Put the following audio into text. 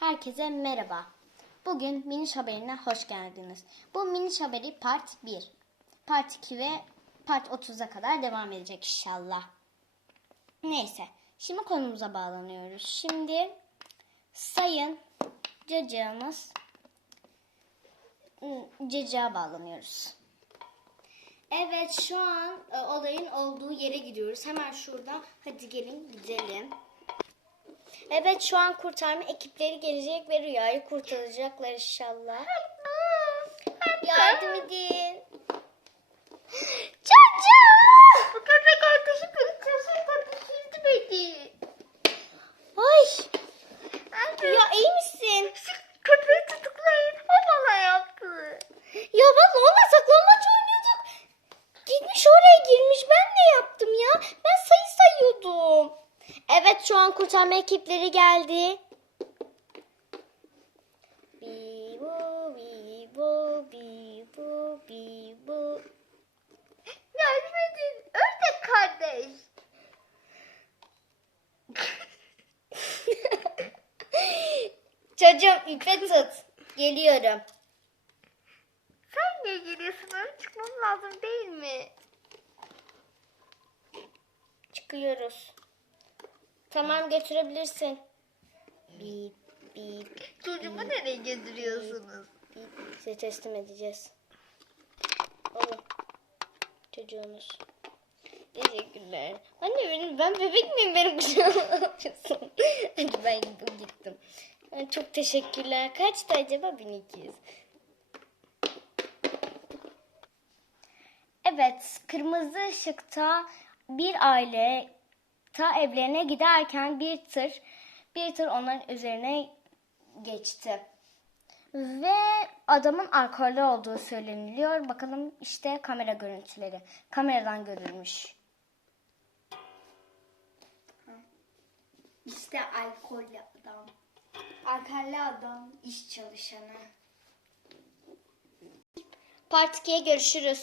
Herkese merhaba. Bugün Miniş Haberine hoş geldiniz. Bu Miniş Haberi part 1. Part 2 ve part 30'a kadar devam edecek inşallah. Neyse. Şimdi konumuza bağlanıyoruz. Şimdi sayın cacığımız cacığa bağlanıyoruz. Evet şu an e, olayın olduğu yere gidiyoruz. Hemen şurada. Hadi gelin gidelim. Evet şu an kurtarma ekipleri gelecek ve Rüya'yı kurtaracaklar inşallah. Yardım edin. Kurtarma ekipleri geldi. Bibu bibu bibu bibu. Yardım edin. Ördek kardeş. Çocuğum ipe tut. Geliyorum. Sen niye geliyorsun? Öyle çıkmam lazım değil mi? Çıkıyoruz. Tamam götürebilirsin. Bip bip Çocuğumu nereye götürüyorsunuz? bip. Size teslim edeceğiz. Alın. Çocuğunuz. Teşekkürler. Anne benim ben bebek miyim benim kucağıma alıyorsun? Hadi ben gittim. Yani Çok teşekkürler. Kaçtı acaba 1200? Evet, kırmızı ışıkta bir aile ta evlerine giderken bir tır bir tır onların üzerine geçti. Ve adamın alkollü olduğu söyleniliyor. Bakalım işte kamera görüntüleri. Kameradan görülmüş. İşte alkollü adam. Alkollü adam iş çalışanı. Part 2'ye görüşürüz.